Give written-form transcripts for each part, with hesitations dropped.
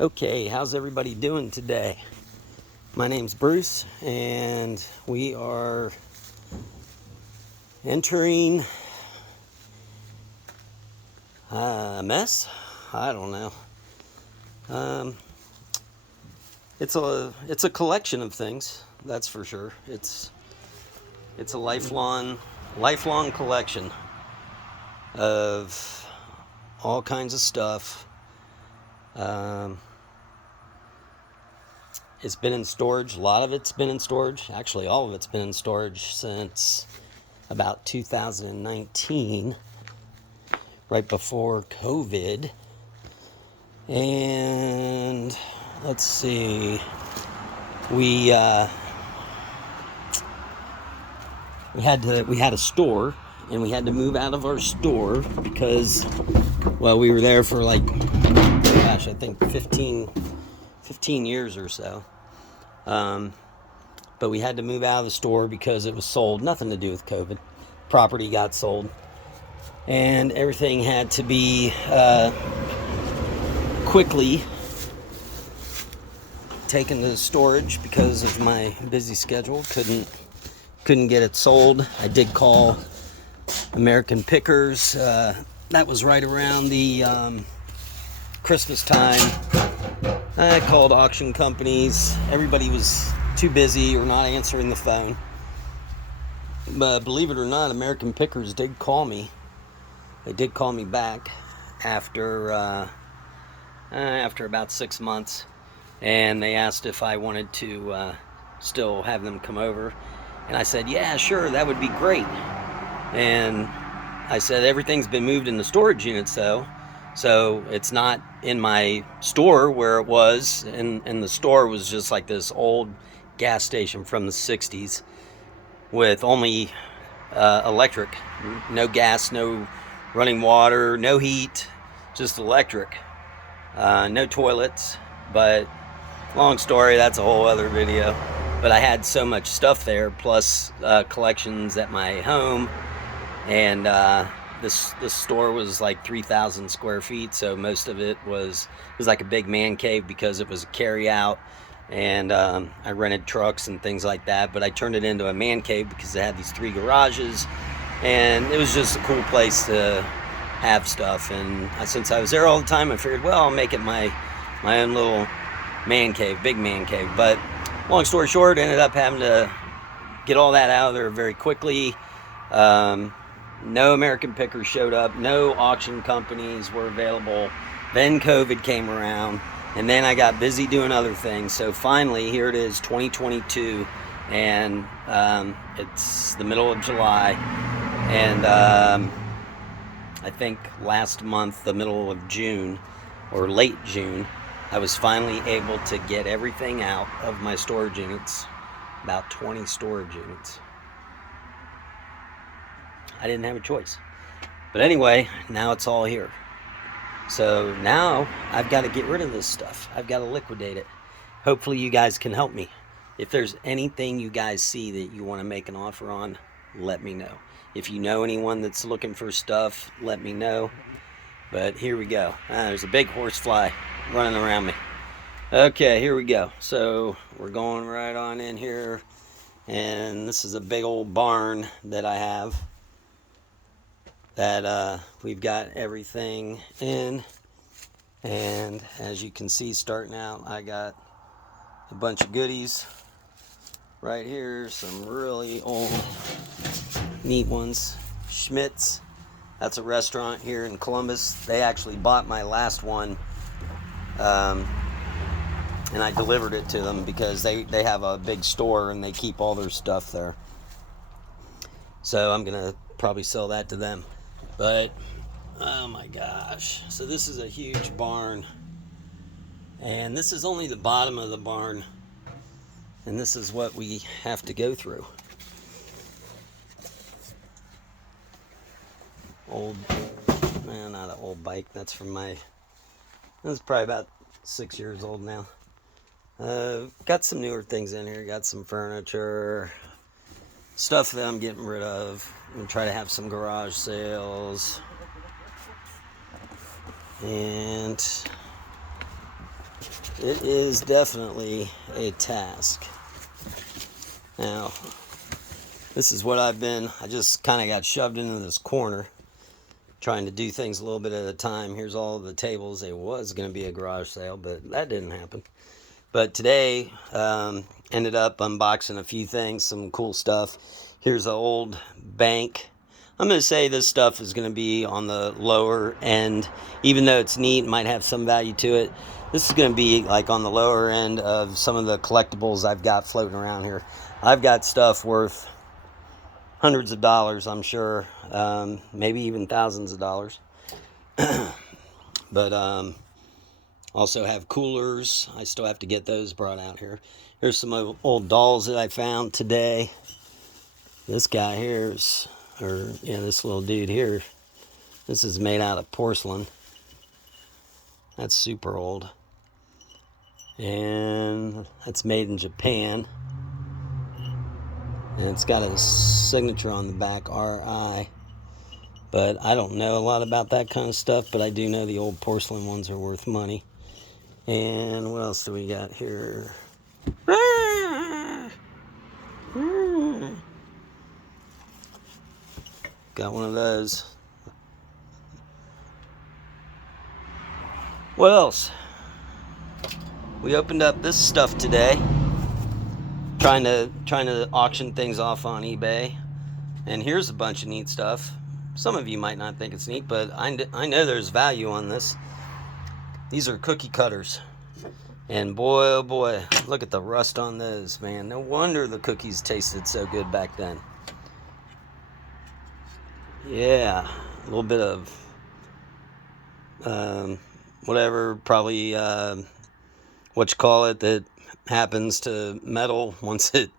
Okay, how's everybody doing today? My name's Bruce, and we are entering a mess. I don't know. Um, it's a collection of things. That's for sure. It's a lifelong collection of all kinds of stuff. Um, it's been in storage. A lot of it's been in storage. Actually, all of it's been in storage since about 2019, right before COVID. And let's see, we we had a store, and we had to move out of our store because, well, we were there for like, gosh, I think 15 years or so. But we had to move out of the store because it was sold. Nothing to do with COVID. Property got sold, and everything had to be quickly taken to storage because of my busy schedule. Couldn't get it sold. I did call American Pickers. That was right around the Christmas time. I called auction companies. Everybody was too busy or not answering the phone. But believe it or not, American Pickers did call me. They did call me back after about 6 months, and they asked if I wanted to still have them come over, and I said, yeah, sure, that would be great. And I said, everything's been moved in the storage units though, so it's not in my store where it was, and the store was just like this old gas station from the 60s with only electric, no gas, no running water, no heat, just electric. No toilets, but long story, that's a whole other video. But I had so much stuff there, plus collections at my home, and this store was like 3,000 square feet, so most of it was like a big man cave because it was a carry out, and I rented trucks and things like that. But I turned it into a man cave because it had these 3 garages, and it was just a cool place to have stuff. And since I was there all the time, I figured, well, I'll make it my own little man cave, big man cave. But long story short, ended up having to get all that out of there very quickly. No American Pickers showed up. No auction companies were available. Then COVID came around, and then I got busy doing other things. So finally, here it is, 2022, and it's the middle of July, and I think last month, the middle of June, or late June, I was finally able to get everything out of my storage units, about 20 storage units. I didn't have a choice. But anyway, now it's all here. So now I've got to get rid of this stuff. I've got to liquidate it. Hopefully you guys can help me. If there's anything you guys see that you want to make an offer on, let me know. If you know anyone that's looking for stuff, let me know. But here we go. There's a big horsefly running around me. Okay, here we go. So we're going right on in here. And this is a big old barn that I have that we've got everything in. And as you can see, starting out, I got a bunch of goodies right here. Some really old, neat ones. Schmidt's. That's a restaurant here in Columbus. They actually bought my last one, and I delivered it to them because they have a big store and they keep all their stuff there. So I'm going to probably sell that to them. But, oh my gosh. So this is a huge barn. And this is only the bottom of the barn. And this is what we have to go through. Not an old bike. That's probably about 6 years old now. Got some newer things in here. Got some furniture, stuff that I'm getting rid of. I'm gonna try to have some garage sales, and it is definitely a task. Now, this is what I just kind of got shoved into this corner, trying to do things a little bit at a time. Here's all the tables. It was going to be a garage sale, but that didn't happen. But today, ended up unboxing a few things, some cool stuff. Here's an old bank. I'm going to say this stuff is going to be on the lower end. Even though it's neat, might have some value to it. This is going to be like on the lower end of some of the collectibles I've got floating around here. I've got stuff worth hundreds of dollars, I'm sure. Maybe even thousands of dollars. But also have coolers. I still have to get those brought out here. Here's some old dolls that I found today. This guy here is, this little dude here. This is made out of porcelain. That's super old. And that's made in Japan. And it's got a signature on the back, RI. But I don't know a lot about that kind of stuff, but I do know the old porcelain ones are worth money. And what else do we got here? Got one of those. What else? We opened up this stuff today. Trying to auction things off on eBay. And here's a bunch of neat stuff. Some of you might not think it's neat, but I know there's value on this. These are cookie cutters. And boy, oh boy, look at the rust on those, man. No wonder the cookies tasted so good back then. Yeah, a little bit of whatever, probably what you call it, that happens to metal once it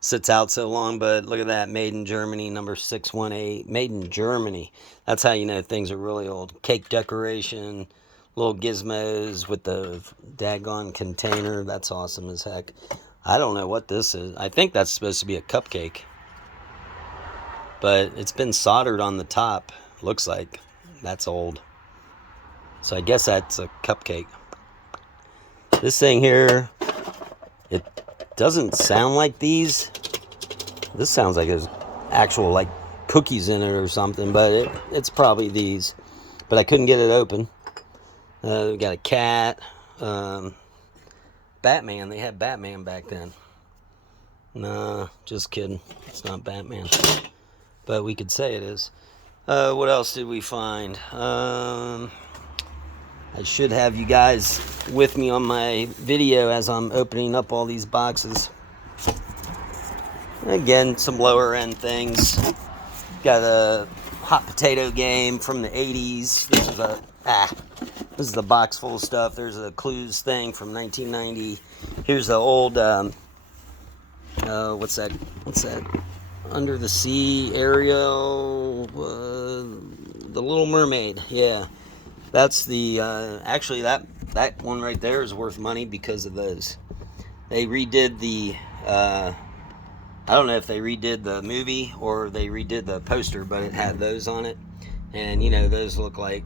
sits out so long. But look at that, made in Germany, number 618, made in Germany. That's how you know things are really old. Cake decoration, little gizmos with the daggone container. That's awesome as heck. I don't know what this is. I think that's supposed to be a cupcake, but it's been soldered on the top. Looks like that's old. So I guess that's a cupcake. This thing here, it doesn't sound like these. This sounds like there's actual like cookies in it or something, but it's probably these. But I couldn't get it open. We got a cat. Batman. They had Batman back then. Nah, just kidding. It's not Batman. But we could say it is. What else did we find? I should have you guys with me on my video as I'm opening up all these boxes. Again, some lower end things. Got a hot potato game from the 80s. This is a box full of stuff. There's a Clues thing from 1990. Here's the old, what's that? Under the Sea Ariel, The Little Mermaid. Yeah. That's the, actually that one right there is worth money because of those. They redid the, I don't know if they redid the movie or they redid the poster, but it had those on it. And, you know, those look like,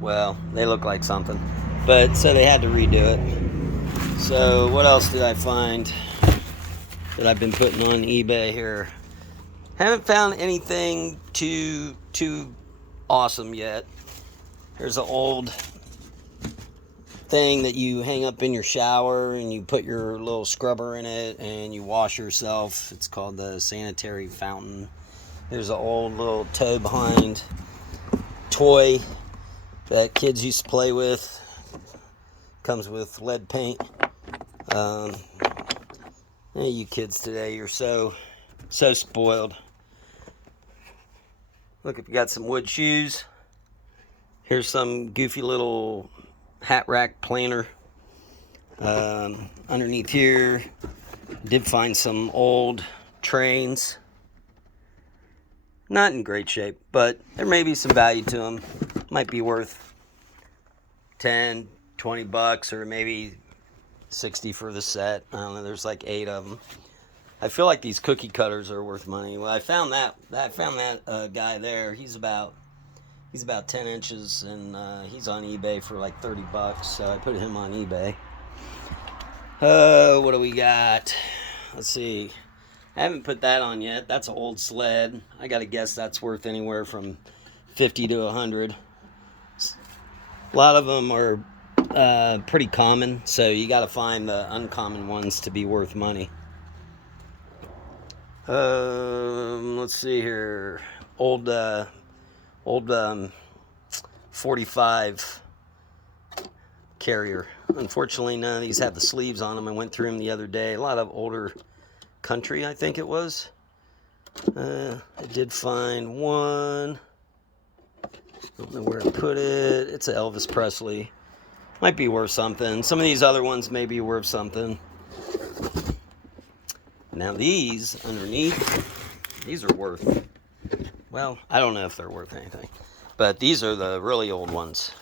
well, they look like something. But, so they had to redo it. So, what else did I find that I've been putting on eBay here? Haven't found anything too awesome yet. There's an old thing that you hang up in your shower and you put your little scrubber in it and you wash yourself. It's called the sanitary fountain. There's an old little tow behind toy that kids used to play with. Comes with lead paint. You kids today, you're so spoiled. Look, if you got some wood shoes. Here's some goofy little hat rack planter. Underneath here, did find some old trains. Not in great shape, but there may be some value to them. Might be worth 10, 20 bucks, or maybe 60 for the set. I don't know, there's like 8 of them. I feel like these cookie cutters are worth money. Well, I found that guy there. He's about He's about 10 inches, and he's on eBay for like 30 bucks, so I put him on eBay. What do we got? Let's see. I haven't put that on yet. That's an old sled. I got to guess that's worth anywhere from 50 to 100. A lot of them are pretty common, so you got to find the uncommon ones to be worth money. Let's see here. Old 45 carrier. Unfortunately, none of these have the sleeves on them. I went through them the other day. A lot of older country, I think it was. I did find one. Don't know where to put it. It's an Elvis Presley. Might be worth something. Some of these other ones may be worth something. Now these underneath, these are worth, well, I don't know if they're worth anything. But these are the really old ones.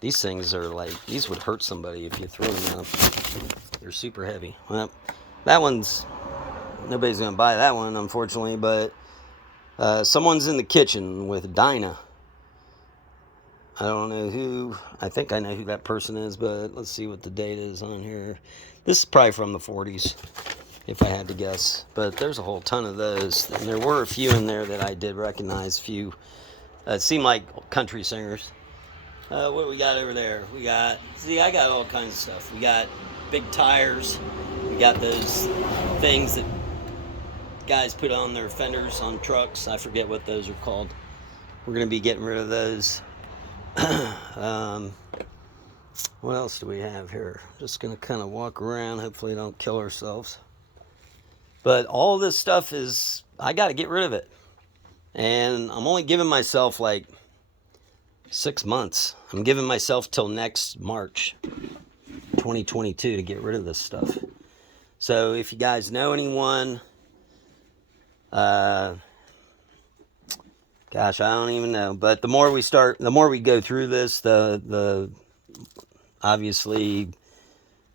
These things are like, these would hurt somebody if you threw them up. They're super heavy. Well, that one's, nobody's going to buy that one, unfortunately, but someone's in the kitchen with Dinah. I don't know who, I think I know who that person is, but let's see what the date is on here. This is probably from the 40s, if I had to guess. But there's a whole ton of those, and there were a few in there that I did recognize. Few seemed like country singers. What do we got over there? We got, see, I got all kinds of stuff. We got big tires. We got those things that guys put on their fenders on trucks. I forget what those are called. We're going to be getting rid of those. What else do we have here? Just going to kind of walk around. Hopefully don't kill ourselves. But all this stuff is, I got to get rid of it. And I'm only giving myself like 6 months. I'm giving myself till next March 2022 to get rid of this stuff. So if you guys know anyone, gosh, I don't even know. But the more we start, the more we go through this, the obviously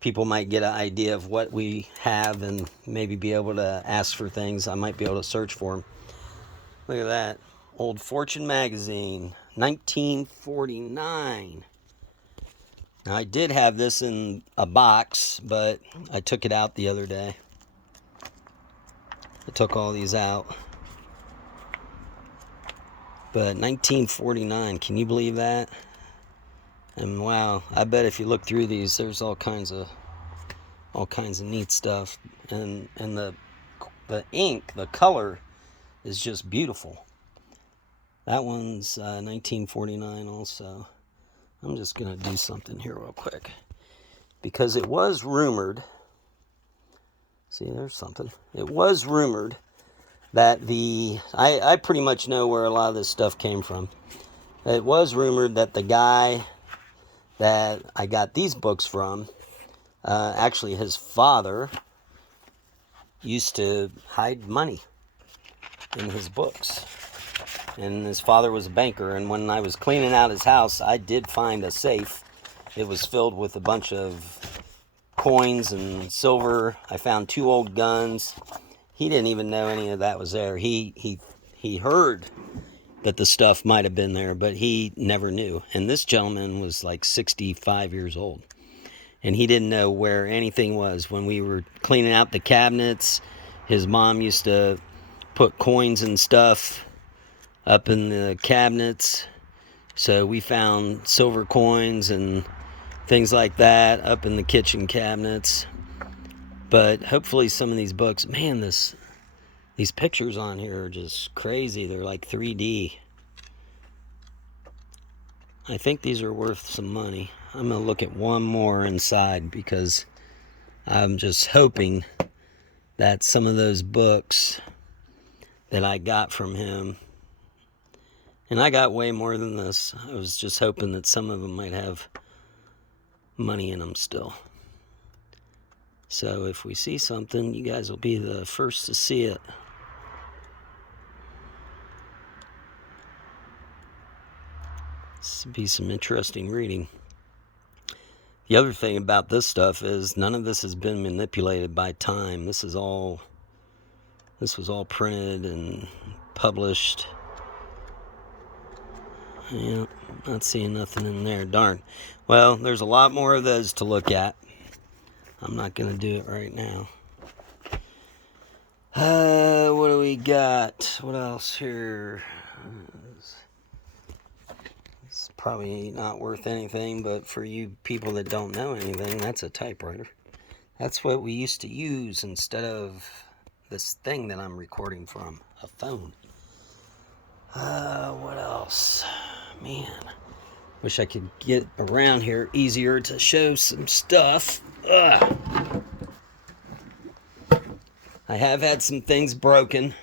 people might get an idea of what we have and maybe be able to ask for things. I might be able to search for them. Look at that. Old Fortune magazine, 1949. Now, I did have this in a box, but I took it out the other day. I took all these out. But 1949, can you believe that? And wow, I bet if you look through these, there's all kinds of neat stuff. And the ink, the color is just beautiful. That one's 1949 also. I'm just going to do something here real quick. Because it was rumored, see, there's something. It was rumored that I pretty much know where a lot of this stuff came from. It was rumored that the guy that I got these books from, actually his father used to hide money in his books. And his father was a banker, and when I was cleaning out his house, I did find a safe. It was filled with a bunch of coins and silver. I found 2 old guns. He didn't even know any of that was there. He heard that the stuff might have been there, but he never knew. And this gentleman was like 65 years old, and he didn't know where anything was. When we were cleaning out the cabinets, his mom used to put coins and stuff up in the cabinets. So we found silver coins and things like that up in the kitchen cabinets. But hopefully some of these books, man, these pictures on here are just crazy. They're like 3D. I think these are worth some money. I'm going to look at one more inside because I'm just hoping that some of those books that I got from him, and I got way more than this. I was just hoping that some of them might have money in them still. So if we see something, you guys will be the first to see it. This will be some interesting reading. The other thing about this stuff is none of this has been manipulated by time. This was all printed and published. Yeah, not seeing nothing in there. Darn. Well, there's a lot more of those to look at. I'm not going to do it right now. What do we got? What else here? It's probably not worth anything, but for you people that don't know anything, that's a typewriter. That's what we used to use instead of this thing that I'm recording from, a phone. What else? Man, wish I could get around here easier to show some stuff. Ugh. I have had some things broken,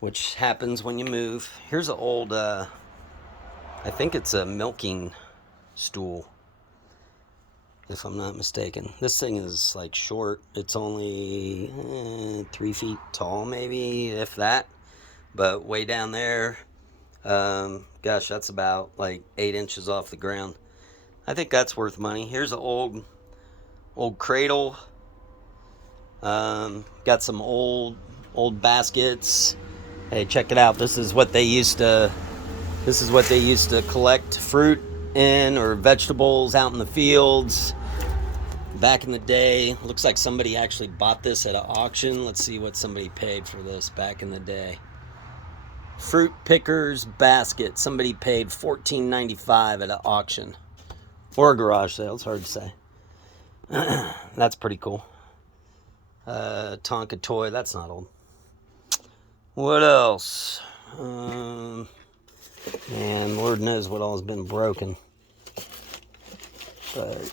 which happens when you move. Here's an old, I think it's a milking stool, if I'm not mistaken. This thing is like short. It's only 3 feet tall, maybe, if that. But way down there, gosh, that's about like 8 inches off the ground. I think that's worth money. Here's an old cradle. Got some old baskets. Hey, check it out. This is what they used to collect fruit in, or vegetables out in the fields back in the day. Looks like somebody actually bought this at an auction. Let's see what somebody paid for this back in the day. Fruit pickers basket. Somebody paid $14.95 at an auction or a garage sale. It's hard to say. That's pretty cool. Tonka toy. That's not old. What else? Man, Lord knows what all has been broken. But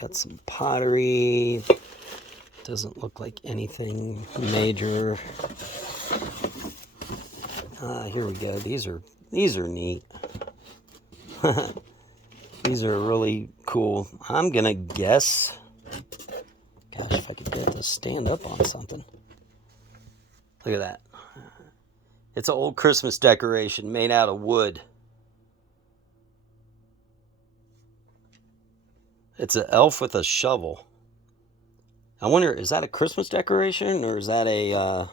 got some pottery. Doesn't look like anything major. Here we go. These are neat. These are really cool. I'm gonna guess. Gosh, if I could get it to stand up on something. Look at that. It's an old Christmas decoration made out of wood. It's an elf with a shovel. I wonder, is that a Christmas decoration, or is that oh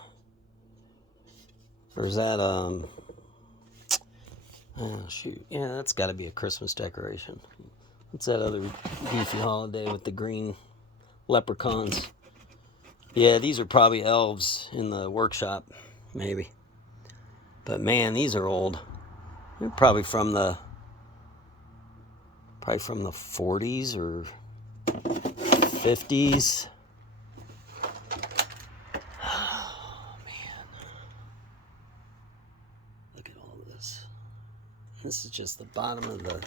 shoot, yeah, that's got to be a Christmas decoration. What's that other goofy holiday with the green leprechauns? Yeah, these are probably elves in the workshop, maybe. But man, these are old. They're probably from the 40s or 50s. Oh man, look at all this. This is just the bottom of the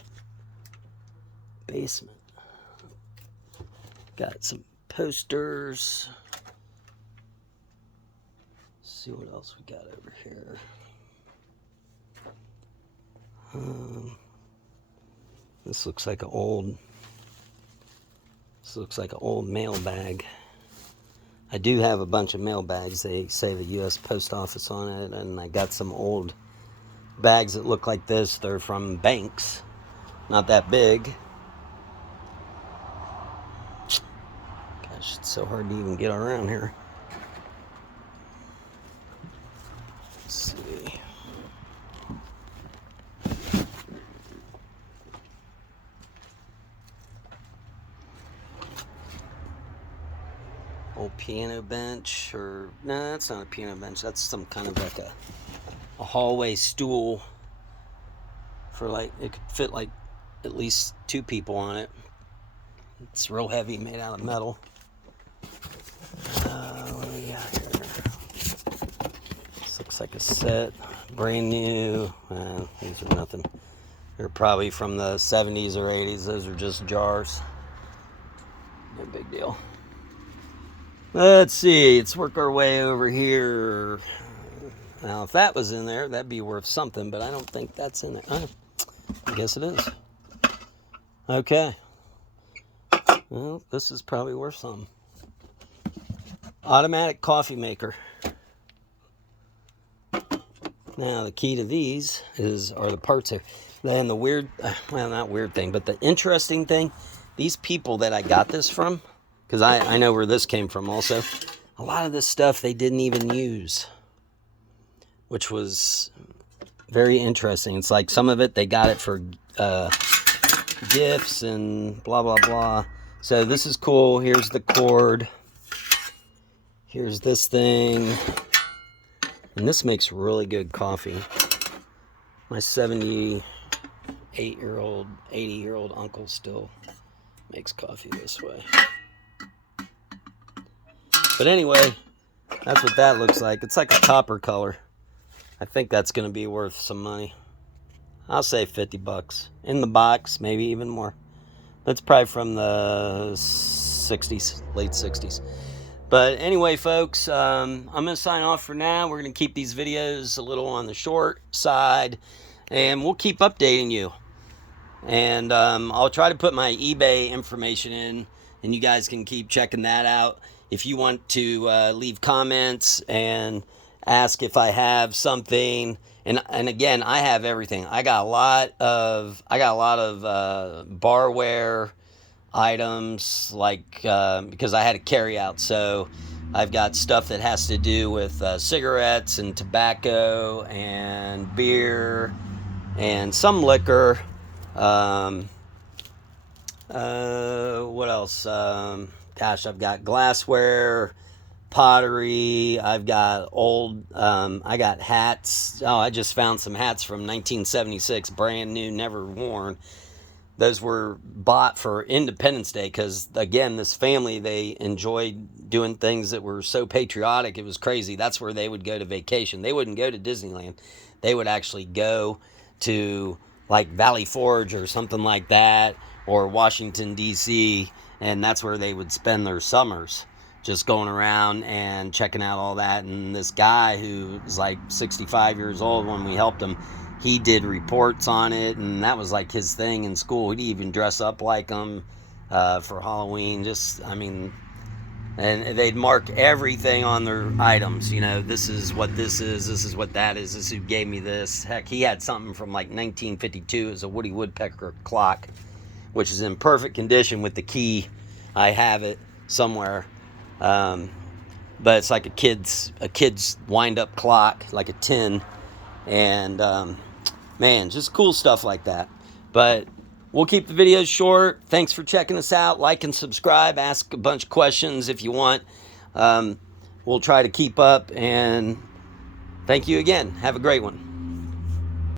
basement. Got some posters. Let's see what else we got over here. This looks like an old mail bag. I do have a bunch of mail bags. They say the U.S. Post Office on it, and I got some old bags that look like this. They're from banks, not that big. Gosh, it's so hard to even get around here. Let's see. Old piano bench, or no, that's not a piano bench. That's some kind of like a hallway stool for, like, it could fit like at least 2 people on it. It's real heavy, made out of metal. What do we got here? This looks like a set, brand new. These are nothing. They're probably from the 70s or 80s. Those are just jars. No big deal. Let's see, let's work our way over here. Now, if that was in there, that'd be worth something, but I don't think that's in there. I guess it is. Okay. Well, this is probably worth something. Automatic coffee maker. Now, the key to these are the parts here. Then the weird, well, not weird thing, but the interesting thing, these people that I got this from, because I know where this came from also. A lot of this stuff they didn't even use, which was Very interesting. It's like some of it, they got it for gifts and blah, blah, blah. So this is cool. Here's the cord. Here's this thing. And this makes really good coffee. My 78-year-old, 80-year-old uncle still makes coffee this way. But anyway, that's what that looks like. It's like a copper color. I think that's going to be worth some money. I'll say 50 bucks. In the box, maybe even more. That's probably from the 60s, late 60s. But anyway, folks, I'm going to sign off for now. We're going to keep these videos a little on the short side, and we'll keep updating you. And I'll try to put my eBay information in, and you guys can keep checking that out. If you want to leave comments and ask if I have something, and again, I have everything. I got a lot of barware items, like because I had to carry out, so I've got stuff that has to do with cigarettes and tobacco and beer and some liquor. What else? Gosh, I've got glassware, pottery. I've got old, I got hats. Oh, I just found some hats from 1976, brand new, never worn. Those were bought for Independence Day because, again, this family, they enjoyed doing things that were so patriotic. It was crazy. That's where they would go to vacation. They wouldn't go to Disneyland. They would actually go to, like, Valley Forge or something like that, or Washington, D.C., and that's where they would spend their summers, just going around and checking out all that. And this guy who was like 65 years old when we helped him, he did reports on it, and that was like his thing in school. He'd even dress up like him for Halloween. Just, I mean, and they'd mark everything on their items. You know, this is what this is what that is, this is who gave me this. Heck, he had something from like 1952 as a Woody Woodpecker clock, which is in perfect condition with the key. I have it somewhere. But it's like a kid's wind-up clock, like a tin. And, man, just cool stuff like that. But we'll keep the videos short. Thanks for checking us out. Like and subscribe. Ask a bunch of questions if you want. We'll try to keep up. And thank you again. Have a great one.